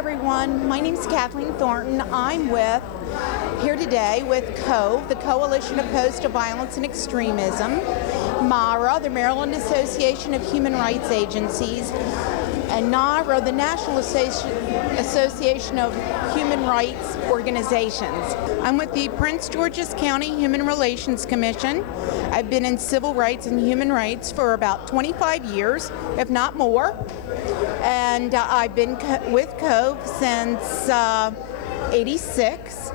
everyone. My name is Kathleen Thornton. I'm here today with Cove, the Coalition Opposed to Violence and Extremism, MARA, the Maryland Association of Human Rights Agencies, and NARA, the National Association of Human Rights Organizations. I'm with the Prince George's County Human Relations Commission. I've been in civil rights and human rights for about 25 years, if not more. And I've been with Cove since '86.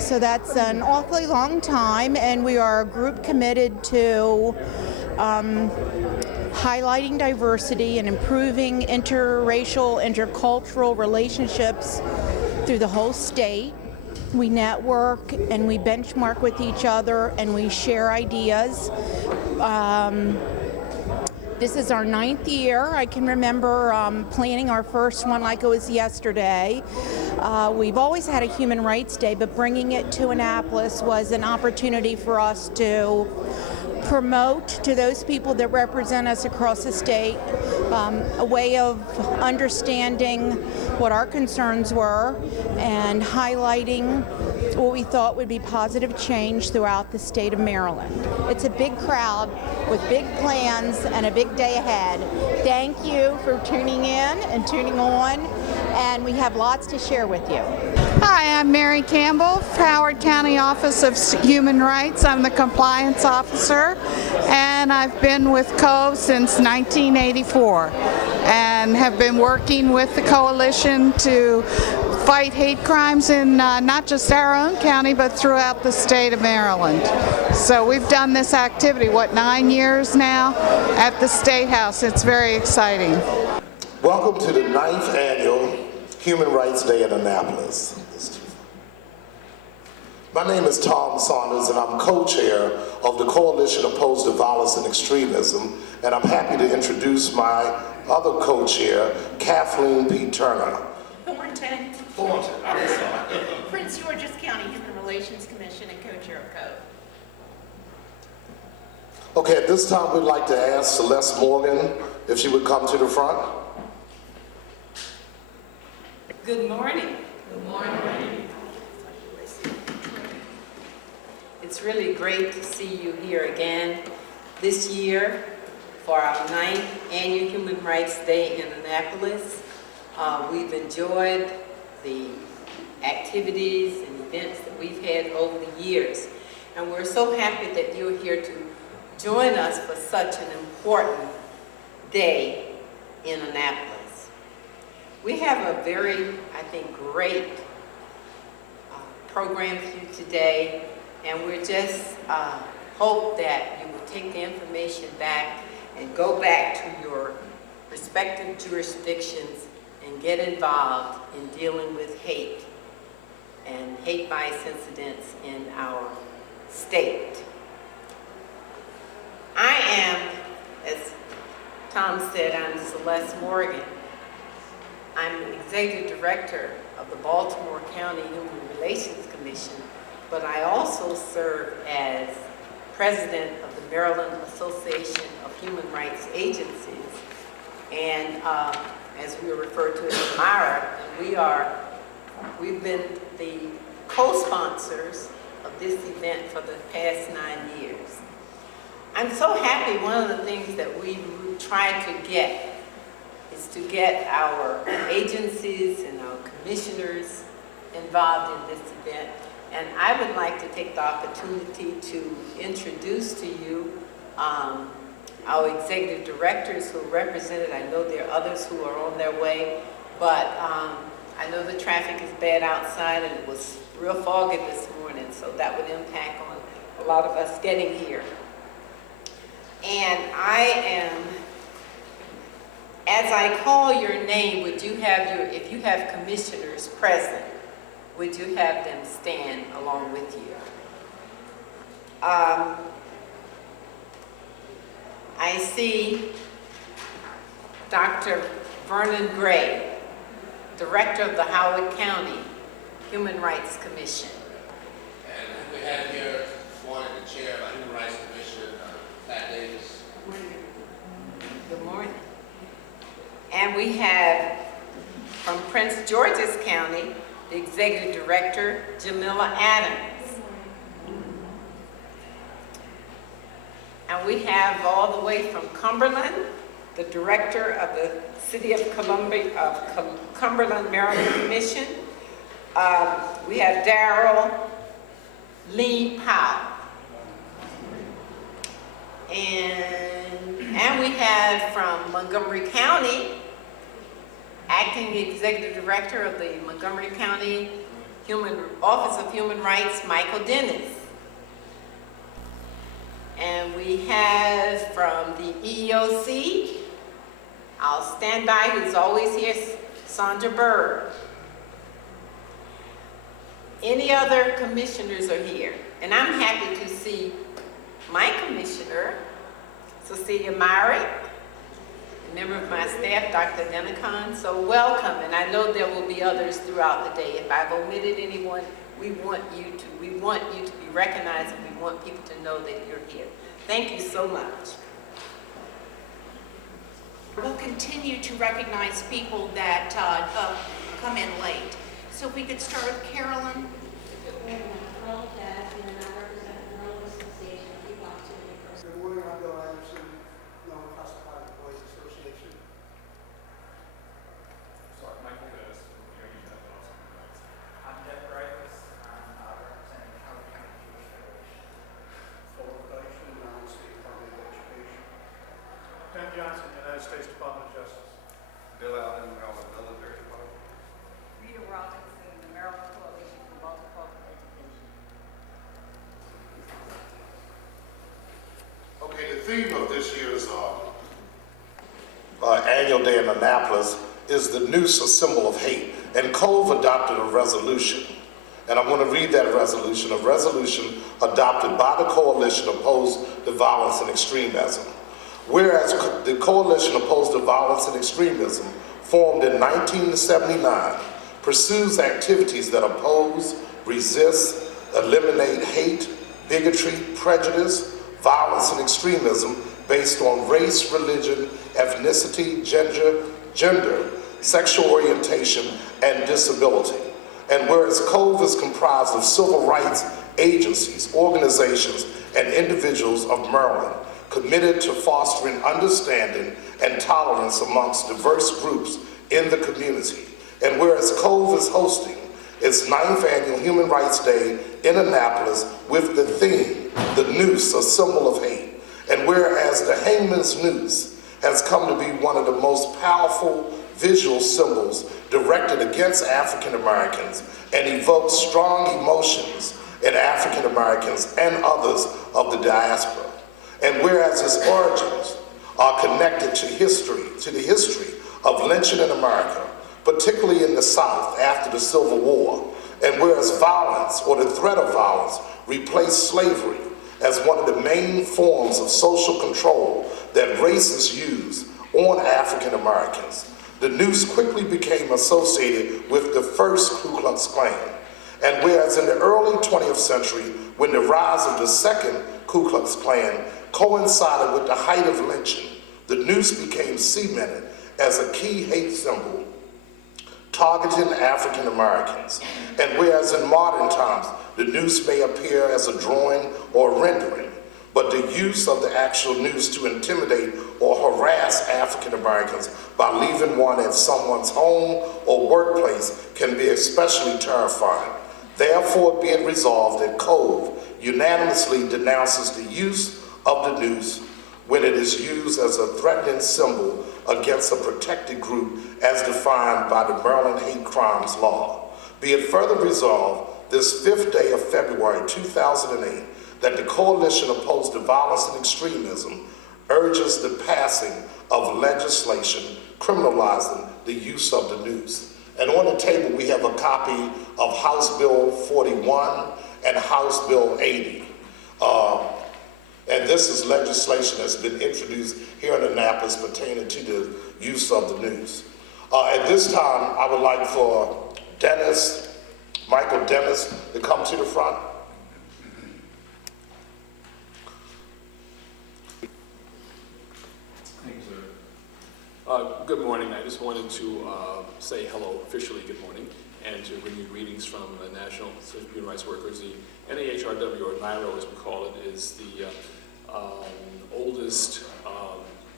So that's an awfully long time, and we are a group committed to highlighting diversity and improving interracial, intercultural relationships through the whole state. We network and we benchmark with each other and we share ideas. This is our 9th year. I can remember planning our first one like it was yesterday. We've always had a Human Rights Day, but bringing it to Annapolis was an opportunity for us to promote to those people that represent us across the state a way of understanding what our concerns were and highlighting what we thought would be positive change throughout the state of Maryland. It's a big crowd with big plans and a big day ahead. Thank you for tuning in and tuning on, and we have lots to share with you. Hi, I'm Mary Campbell, Howard County Office of Human Rights. I'm the compliance officer, and I've been with Cove since 1984 and have been working with the coalition to fight hate crimes in not just our own county, but throughout the state of Maryland. So we've done this activity, 9 years now at the State House. It's very exciting. Welcome to the 9th annual Human Rights Day in Annapolis. My name is Tom Saunders, and I'm co-chair of the Coalition Opposed to Violence and Extremism, and I'm happy to introduce my other co-chair, Kathleen P. Turner. Thornton. I'm sorry. Prince George's County Human Relations Commission and co-chair of Cove. Okay, at this time we'd like to ask Celeste Morgan if she would come to the front. Good morning. Good morning. It's really great to see you here again this year for our 9th annual Human Rights Day in Annapolis. We've enjoyed the activities and events that we've had over the years, and we're so happy that you're here to join us for such an important day in Annapolis. We have a very, I think, great program for you today, and we're just hope that you will take the information back and go back to your respective jurisdictions and get involved in dealing with hate and hate bias incidents in our state. I am, as Tom said, I'm Celeste Morgan. I'm Executive Director of the Baltimore County Human Relations Commission, but I also serve as President of the Maryland Association of Human Rights Agencies, and as we refer to as MARA, we've been the co-sponsors of this event for the past 9 years. I'm so happy. One of the things that we tried to get is to get our agencies and our commissioners involved in this event. And I would like to take the opportunity to introduce to you our executive directors who are represented. I know there are others who are on their way, but I know the traffic is bad outside and it was real foggy this morning, so that would impact on a lot of us getting here. And as I call your name, would you have if you have commissioners present, would you have them stand along with you? I see Dr. Vernon Gray, Director of the Howard County Human Rights Commission. And we have here this morning the Chair of the Human Rights Commission, Pat Davis. Good morning. And we have From Prince George's County, the Executive Director, Jamila Adams. And we have all the way from Cumberland, the Director of the City of Cumberland, Maryland Commission. We have Darrell Lee Powell. And we have from Montgomery County, Acting Executive Director of the Montgomery County Office of Human Rights, Michael Dennis. And we have from the EEOC, our standby who's always here, Sandra Bird. Any other commissioners are here. And I'm happy to see my commissioner, Cecilia Myrick, a member of my staff, Dr. Denicon. So welcome, and I know there will be others throughout the day. If I've omitted anyone, we want you to be recognized, and we want people to know that you're here. Thank you so much. We'll continue to recognize people that come in late. So if we could start with Carolyn. Good morning, I'm Bill Anderson, Norman Classified Employees Association. Sorry, Michael Dennis, I'm Jeff Bryce. I'm representing Cove County Jewish Federation. Full Production, State Department of Education. Tim Johnson, United States Department of Justice. Bill Allen, Maryland Military Department. Rita Robinson, the Maryland Coalition for Multicultural Education. Okay, the theme of this year's annual day in Annapolis is the noose, a symbol of hate. And Cove adopted a resolution. And I'm going to read that resolution, a resolution adopted by the Coalition Opposed to Violence and Extremism. Whereas the Coalition Opposed to Violence and Extremism, formed in 1979, pursues activities that oppose, resist, eliminate hate, bigotry, prejudice, violence, and extremism based on race, religion, ethnicity, gender, sexual orientation, and disability. And whereas Cove is comprised of civil rights agencies, organizations, and individuals of Maryland committed to fostering understanding and tolerance amongst diverse groups in the community. And whereas Cove is hosting its 9th annual Human Rights Day in Annapolis with the theme, the noose, a symbol of hate. And whereas the hangman's noose has come to be one of the most powerful visual symbols directed against African Americans and evokes strong emotions in African Americans and others of the diaspora. And whereas its origins are connected to the history of lynching in America, particularly in the South after the Civil War, and whereas violence or the threat of violence replaced slavery as one of the main forms of social control that racists use on African Americans, the noose quickly became associated with the first Ku Klux Klan. And whereas in the early 20th century, when the rise of the second Ku Klux Klan coincided with the height of lynching, the noose became cemented as a key hate symbol targeting African Americans. And whereas in modern times, the noose may appear as a drawing or rendering, but the use of the actual noose to intimidate or harass African Americans by leaving one at someone's home or workplace can be especially terrifying. Therefore, be it resolved that Cove unanimously denounces the use of the noose when it is used as a threatening symbol against a protected group as defined by the Maryland Hate Crimes Law. Be it further resolved this 5th day of February 2008 that the Coalition Opposed to Violence and Extremism urges the passing of legislation criminalizing the use of the noose. And on the table we have a copy of House Bill 41 and House Bill 80. And this is legislation that's been introduced here in Annapolis pertaining to the use of the noose. At this time, I would like for Michael Dennis, to come to the front. Thank you, sir. Good morning. just wanted to say hello, officially good morning, and to bring you greetings from the National Association of Human Rights Workers. The NAHRW, or NIRO as we call it, is the oldest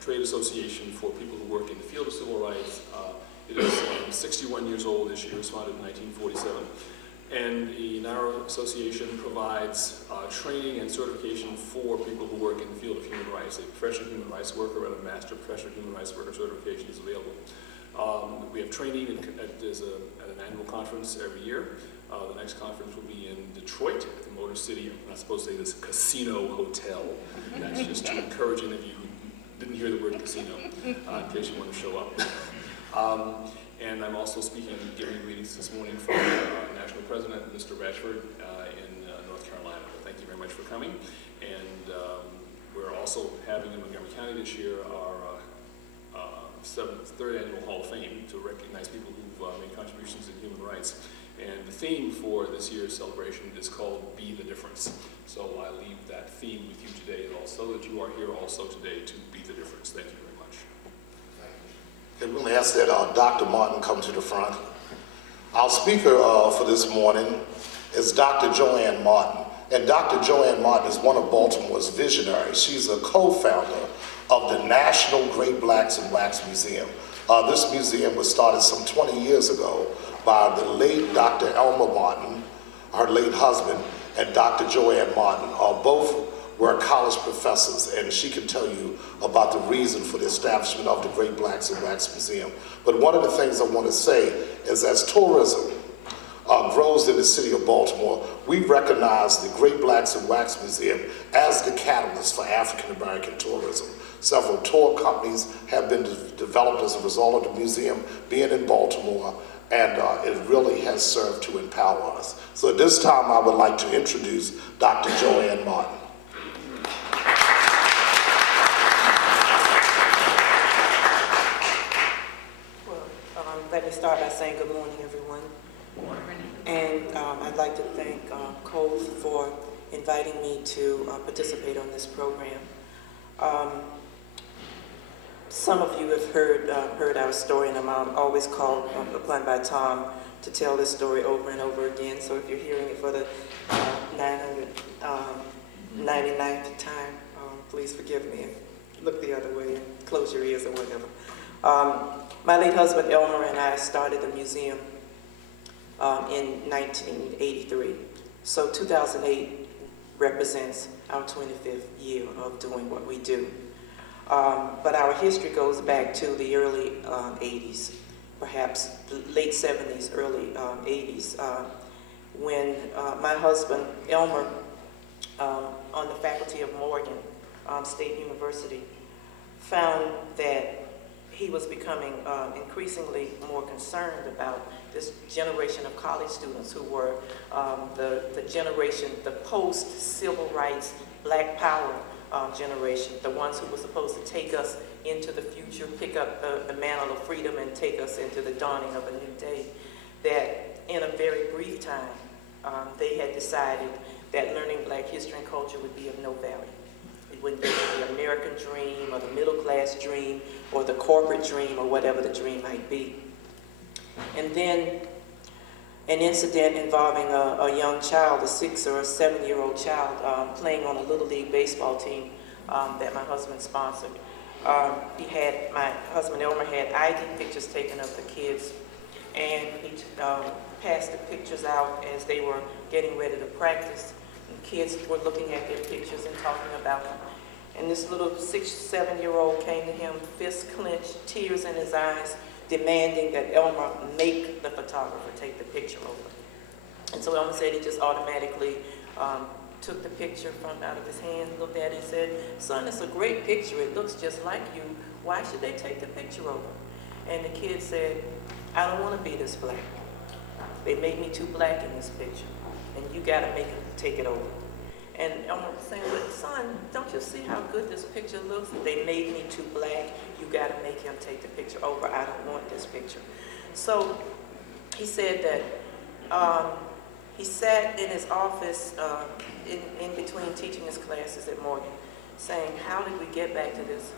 trade association for people who work in the field of civil rights. It is 61 years old this year, it was founded in 1947. And the NIRO Association provides training and certification for people who work in the field of human rights. A professional human rights worker and a master professional human rights worker certification is available. We have training at an annual conference every year. The next conference will be in Detroit at the Motor City, I'm not supposed to say this, Casino Hotel. And that's just to encourage any of you who didn't hear the word casino, in case you want to show up. And I'm also speaking, giving greetings this morning from National President, Mr. Rashford, in North Carolina. Thank you very much for coming. And we're also having in Montgomery County this year our third annual Hall of Fame to recognize people who've made contributions in human rights. And the theme for this year's celebration is called Be the Difference. So I leave that theme with you today also, that you are here also today to be the difference. Thank you very much. Okay, we're going to ask that Dr. Martin come to the front. Our speaker for this morning is Dr. Joanne Martin. And Dr. Joanne Martin is one of Baltimore's visionaries. She's a co-founder of the National Great Blacks and Wax Museum. This museum was started some 20 years ago by the late Dr. Elmer Martin, her late husband, and Dr. Joanne Martin. Both were college professors, and she can tell you about the reason for the establishment of the Great Blacks and Wax Museum. But one of the things I want to say is, as tourism grows in the city of Baltimore, we recognize the Great Blacks and Wax Museum as the catalyst for African American tourism. Several tour companies have been developed as a result of the museum being in Baltimore, and it really has served to empower us. So at this time, I would like to introduce Dr. Joanne Martin. Let me start by saying good morning, everyone. And I'd like to thank Cove for inviting me to participate on this program. Some of you have heard our story, and I'm always called upon by Tom to tell this story over and over again. So if you're hearing it for the 999th time, please forgive me and look the other way and close your ears or whatever. My late husband Elmer and I started the museum in 1983. So 2008 represents our 25th year of doing what we do. But our history goes back to the early 80s, perhaps late 70s, early 80s, when my husband Elmer, on the faculty of Morgan State University, found that he was becoming increasingly more concerned about this generation of college students who were the generation, the post-civil rights, black power generation, the ones who were supposed to take us into the future, pick up the mantle of freedom and take us into the dawning of a new day. That in a very brief time, they had decided that learning black history and culture would be of no value. It wouldn't be the American dream or the middle class dream or the corporate dream or whatever the dream might be. And then an incident involving a young child, a 6 or a 7-year-old child, playing on a Little League baseball team that my husband sponsored. My husband Elmer had ID pictures taken of the kids, and he passed the pictures out as they were getting ready to practice. And kids were looking at their pictures and talking about them. And this little 6, 7-year-old came to him, fists clenched, tears in his eyes, demanding that Elmer make the photographer take the picture over. And so Elmer said he just automatically took the picture from out of his hand, looked at it and said, "Son, it's a great picture. It looks just like you. Why should they take the picture over?" And the kid said, "I don't want to be this black. They made me too black in this picture, and you got to make them take it over." And Elmer was saying, "But son, don't you see how good this picture looks? They made me too black. You got to make him take the picture over. I don't want this picture." So he said that he sat in his office in between teaching his classes at Morgan, saying, "How did we get back to this?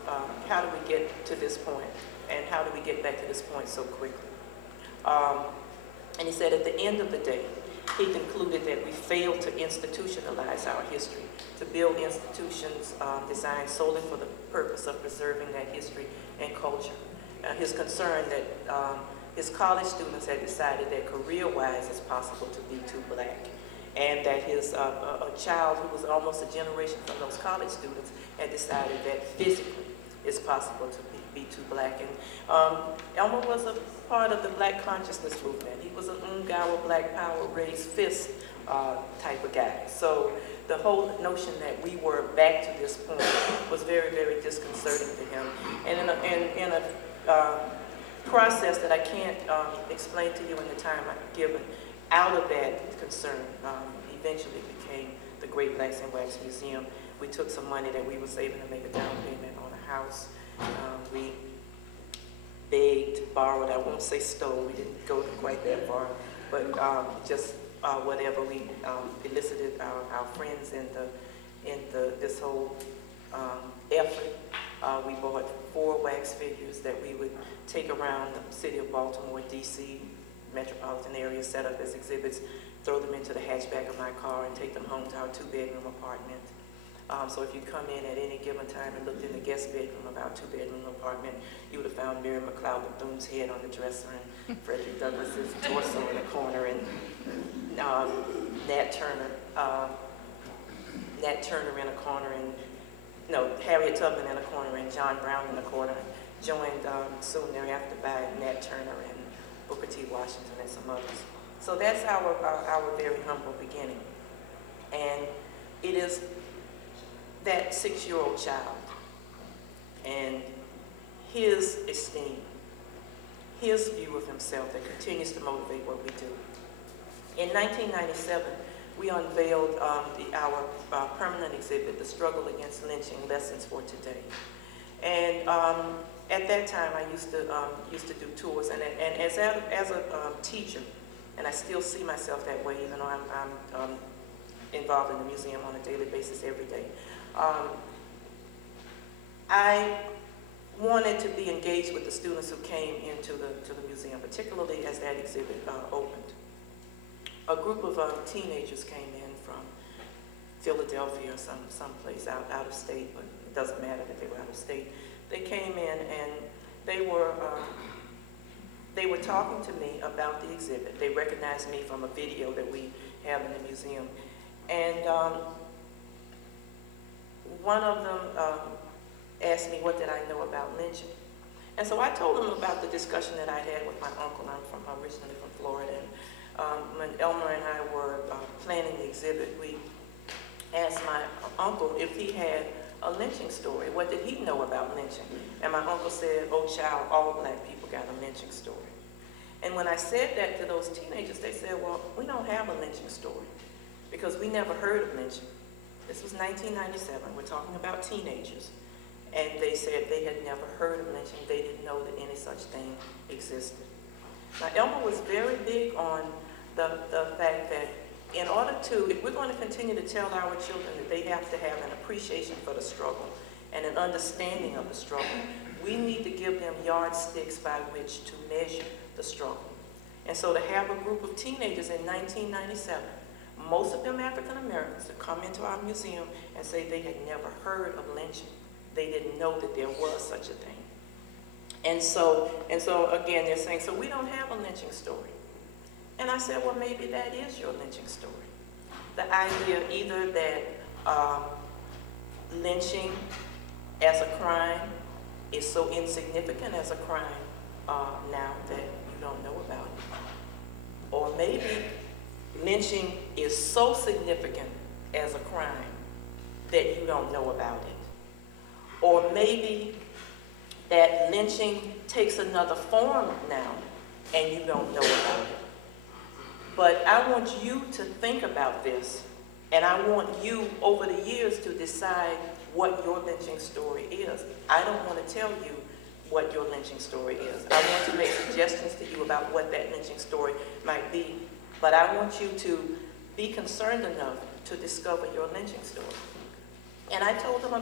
How did we get to this point?" and how do we get back to this point so quickly? And he said at the end of the day, he concluded that we failed to institutionalize our history, to build institutions designed solely for the purpose of preserving that history and culture. His concern that his college students had decided that career-wise it's possible to be too black, and that his a child who was almost a generation from those college students had decided that physically it's possible to be too black. And Elmer was a part of the black consciousness movement. He was an Ungawa black power raised fist type of guy. So the whole notion that we were back to this point was very, very disconcerting to him. And in a process that I can't explain to you in the time I've given, out of that concern, eventually became the Great Blacks in Wax Museum. We took some money that we were saving to make a down payment on a house. We begged, borrowed, I won't say stole, we didn't go quite that far, but just whatever. We elicited our friends in this whole effort. We bought 4 wax figures that we would take around the city of Baltimore, DC, metropolitan area, set up as exhibits, throw them into the hatchback of my car, and take them home to our 2-bedroom apartment. So if you come in at any given time and looked in the guest bedroom of our 2-bedroom apartment, you would have found Mary McLeod Bethune's head on the dresser and Frederick Douglass's torso in the corner, and Nat Turner in a corner, and Harriet Tubman in a corner, and John Brown in a corner, joined soon thereafter by Nat Turner and Booker T. Washington and some others. So that's our very humble beginning. And it is that 6-year-old child and his esteem, his view of himself that continues to motivate what we do. In 1997, we unveiled our permanent exhibit, The Struggle Against Lynching, Lessons for Today. And at that time, I used to do tours, and as a teacher, and I still see myself that way, even though I'm involved in the museum on a daily basis every day. I wanted to be engaged with the students who came into the museum, particularly as that exhibit opened. A group of teenagers came in from Philadelphia or someplace out of state, but it doesn't matter that they were out of state. They came in and they were talking to me about the exhibit. They recognized me from a video that we have in the museum. And one of them asked me what did I know about lynching. And so I told them about the discussion that I had with my uncle. I'm originally from Florida. And when Elmer and I were planning the exhibit, we asked my uncle if he had a lynching story. What did he know about lynching? And my uncle said, "Oh child, all black people got a lynching story." And when I said that to those teenagers, they said, "Well, we don't have a lynching story because we never heard of lynching." This was 1997. We're talking about teenagers. And they said they had never heard of lynching. They didn't know that any such thing existed. Now, Elmer was very big on the fact that in order to, if we're going to continue to tell our children that they have to have an appreciation for the struggle and an understanding of the struggle, we need to give them yardsticks by which to measure the struggle. And so to have a group of teenagers in 1997, most of them African Americans, to come into our museum and say they had never heard of lynching. They didn't know that there was such a thing. And so again, they're saying, so we don't have a lynching story. And I said, well, maybe that is your lynching story. The idea either that lynching as a crime is so insignificant as a crime now that you don't know about it. Or maybe lynching is so significant as a crime that you don't know about it. Or maybe that lynching takes another form now and you don't know about it. But I want you to think about this, and I want you over the years to decide what your lynching story is. I don't want to tell you what your lynching story is. I want to make suggestions to you about what that lynching story might be, but I want you to be concerned enough to discover your lynching story. And I told them,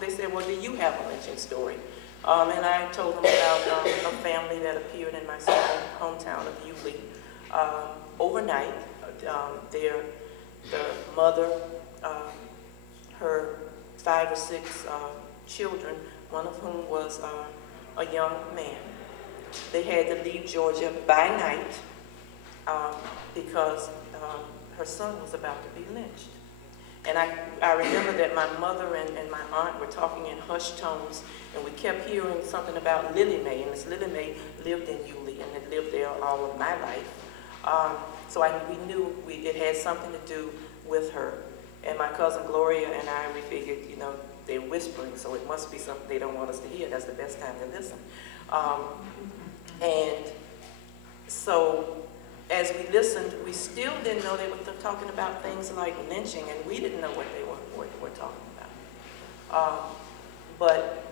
they said, well, do you have a lynching story? And I told them about a family that appeared in my hometown of Yulee. Overnight, the mother, her 5 or 6 children, one of whom was a young man. They had to leave Georgia by night because her son was about to be lynched. And I remember that my mother and my aunt were talking in hushed tones, and we kept hearing something about Lily Mae, and Miss Lily Mae lived in Yulee and had lived there all of my life. So we knew it had something to do with her. And my cousin Gloria and we figured, you know, they're whispering, so it must be something they don't want us to hear. That's the best time to listen. And so as we listened, we still didn't know they were talking about things like lynching, and we didn't know what they were talking about. But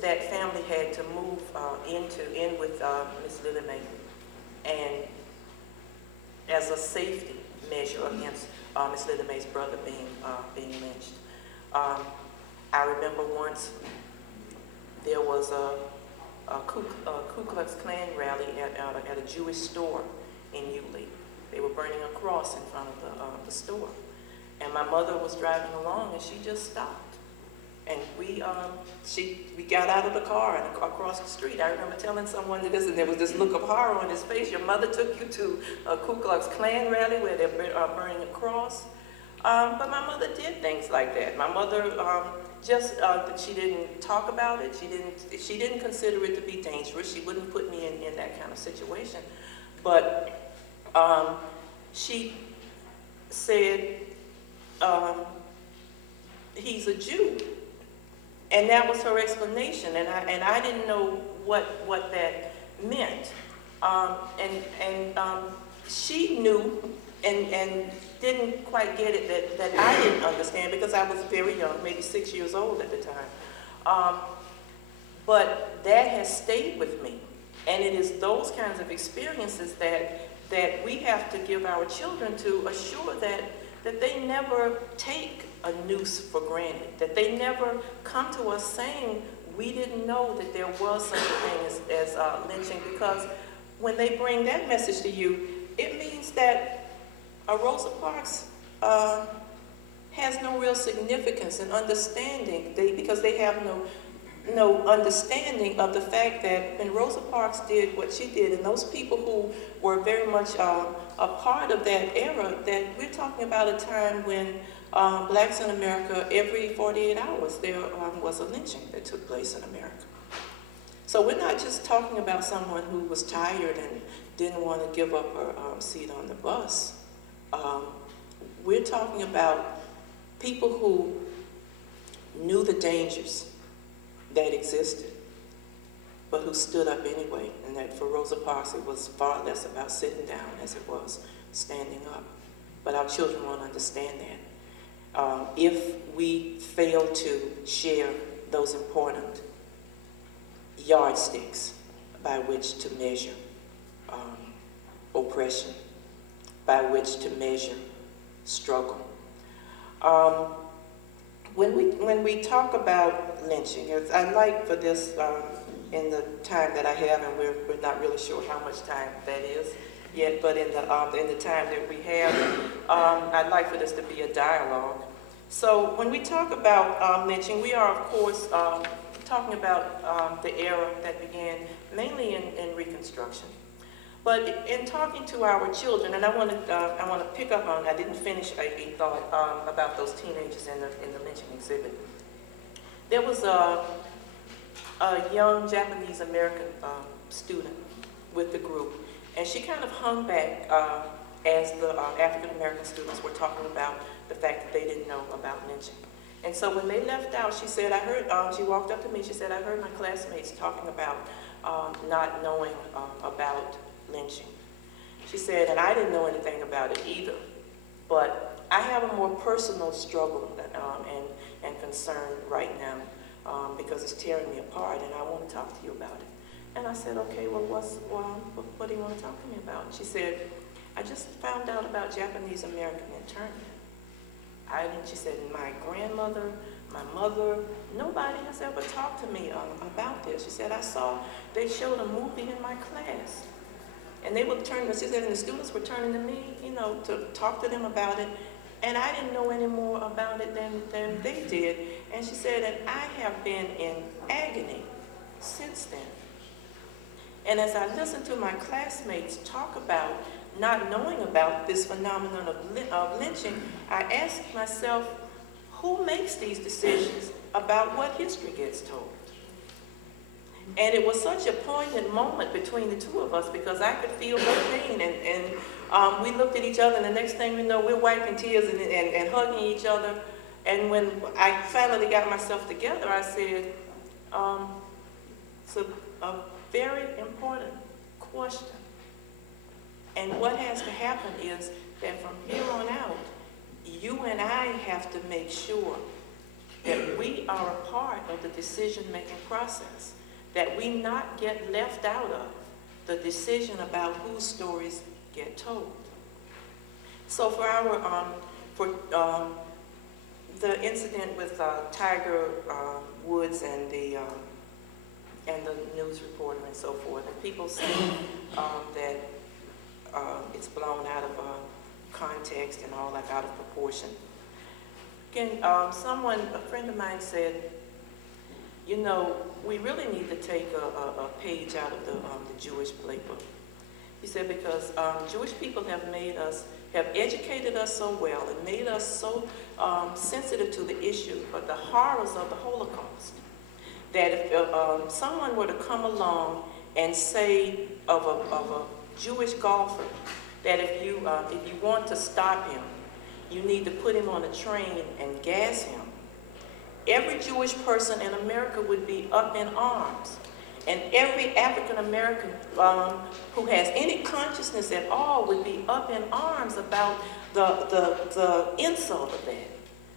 that family had to move in with Miss Lily Mae, and as a safety measure against Miss Lily Mae's brother being lynched. I remember once there was a Ku Klux Klan rally at a Jewish store in Yulee. They were burning a cross in front of the store. And my mother was driving along, and she just stopped. And we got out of the car and across the street. I remember telling someone this, and there was this look of horror on his face. Your mother took you to a Ku Klux Klan rally where they're burning a cross. But my mother did things like that. My mother she didn't talk about it. She didn't consider it to be dangerous. She wouldn't put me in that kind of situation. But she said, he's a Jew. And that was her explanation, and I didn't know what that meant. She knew and didn't quite get it that I didn't understand, because I was very young, maybe 6 years old at the time. But that has stayed with me, and it is those kinds of experiences that we have to give our children to assure that they never take a noose for granted, that they never come to us saying, we didn't know that there was such a thing as lynching, because when they bring that message to you, it means that Rosa Parks has no real significance in understanding, because they have no understanding of the fact that when Rosa Parks did what she did, and those people who were very much a part of that era, that we're talking about a time when blacks in America, every 48 hours, there was a lynching that took place in America. So we're not just talking about someone who was tired and didn't want to give up her seat on the bus. We're talking about people who knew the dangers that existed, but who stood up anyway. And that for Rosa Parks, it was far less about sitting down as it was standing up. But our children won't understand that. If we fail to share those important yardsticks by which to measure oppression, by which to measure struggle. When we talk about lynching, I'd like for this, in the time that I have, and we're not really sure how much time that is yet, but in the time that we have, I'd like for this to be a dialogue. So when we talk about lynching, we are, of course, talking about the era that began mainly in Reconstruction. But in talking to our children, and I want to pick up on, I didn't finish a thought about those teenagers in the lynching exhibit. There was a young Japanese American student with the group, and she kind of hung back as the African American students were talking about the fact that they didn't know about lynching. And so when they left out, she said, she walked up to me, she said, I heard my classmates talking about not knowing about lynching. She said, and I didn't know anything about it either, but I have a more personal struggle and concern right now because it's tearing me apart, and I want to talk to you about it. And I said, okay, well, what do you want to talk to me about? She said, I just found out about Japanese American internment. She said, my grandmother, my mother, nobody has ever talked to me about this. She said, they showed a movie in my class. And they would turn, she said, and the students were turning to me, to talk to them about it. And I didn't know any more about it than they did. And she said, and I have been in agony since then. And as I listened to my classmates talk about not knowing about this phenomenon of lynching, I asked myself, who makes these decisions about what history gets told? And it was such a poignant moment between the two of us because I could feel her pain. And we looked at each other, and the next thing we know, we're wiping tears and hugging each other. And when I finally got myself together, I said, it's a very important question. And what has to happen is that from here on out, you and I have to make sure that we are a part of the decision-making process, that we not get left out of the decision about whose stories get told. So for the incident with Tiger Woods and the news reporter and so forth, and people saying that it's blown out of context and all that, out of proportion. Again, a friend of mine said, we really need to take a page out of the Jewish playbook. He said, because Jewish people have educated us so well and made us so sensitive to the issue of the horrors of the Holocaust, that if someone were to come along and say of a Jewish golfer that if you want to stop him, you need to put him on a train and gas him, every Jewish person in America would be up in arms. And every African American who has any consciousness at all would be up in arms about the insult of that,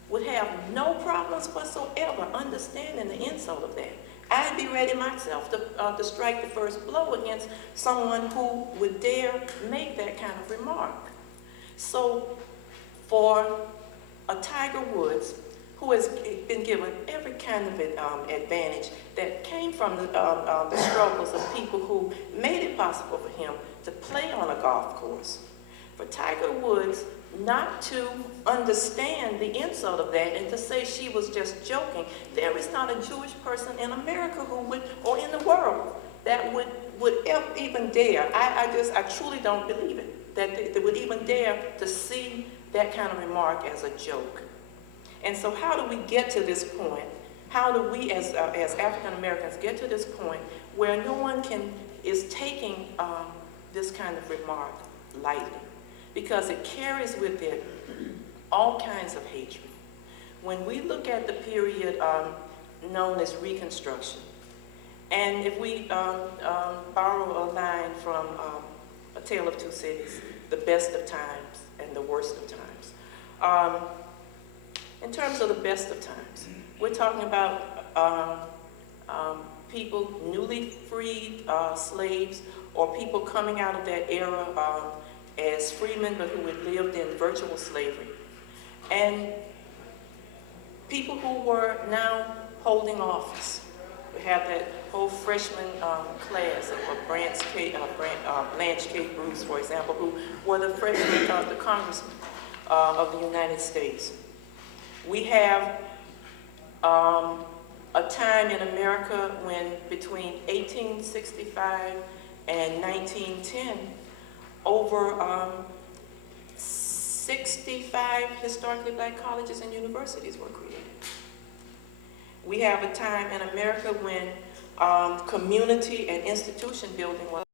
would have no problems whatsoever understanding the insult of that. I'd be ready myself to strike the first blow against someone who would dare make that kind of remark. So for a Tiger Woods, who has been given every kind of advantage that came from the struggles of people who made it possible for him to play on a golf course. For Tiger Woods not to understand the insult of that and to say she was just joking, there is not a Jewish person in America who would, or in the world, that would even dare, I truly don't believe it, that they would even dare to see that kind of remark as a joke. And so how do we get to this point? How do we as African Americans get to this point where no one is taking this kind of remark lightly? Because it carries with it all kinds of hatred. When we look at the period known as Reconstruction, and if we borrow a line from A Tale of Two Cities, the best of times and the worst of times. In terms of the best of times, we're talking about people, newly freed slaves, or people coming out of that era as freemen, but who had lived in virtual slavery. And people who were now holding office. We have that whole freshman class of Blanche K. Bruce, for example, who were the freshmen, the congressmen of the United States. We have a time in America when between 1865 and 1910, over 65 historically black colleges and universities were created. We have a time in America when community and institution building was